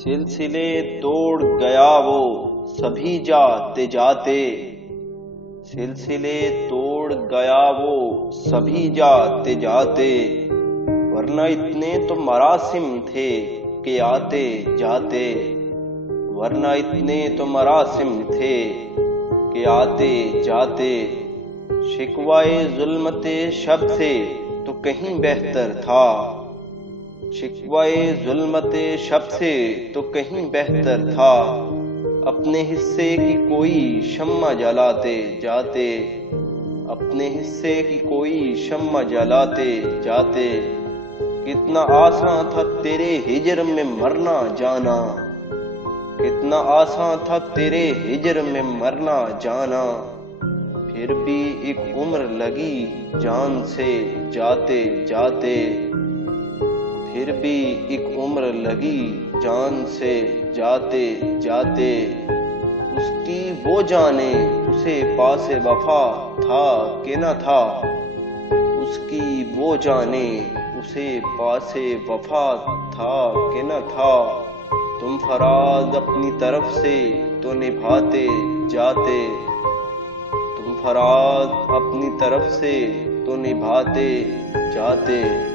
सिलसिले तोड़ गया वो सभी जाते जाते। सिलसिले तोड़ गया वो सभी जाते जाते। वरना इतने तो मरासिम थे कि आते जाते। वरना इतने तो मरासिम थे कि आते जाते। शिकवाए जुल्मते शब से तो कहीं बेहतर था। शिकवाए जुल्मते शब से तो कहीं बेहतर था। अपने हिस्से की कोई शम्मा जलाते जाते। अपने हिस्से की कोई शम्मा जलाते जाते। कितना आसान था तेरे हिजर में मरना जाना। कितना आसान था तेरे हिजर में मरना जाना। फिर भी एक उम्र लगी जान से जाते जाते। फिर भी एक उम्र लगी जान से जाते जाते। उसकी वो जाने उसे पासे वफा था कि न था। उसकी वो जाने उसे पासे वफा था कि न था। तुम फराज अपनी तरफ से तो निभाते जाते। तुम फराज अपनी तरफ से तो निभाते जाते।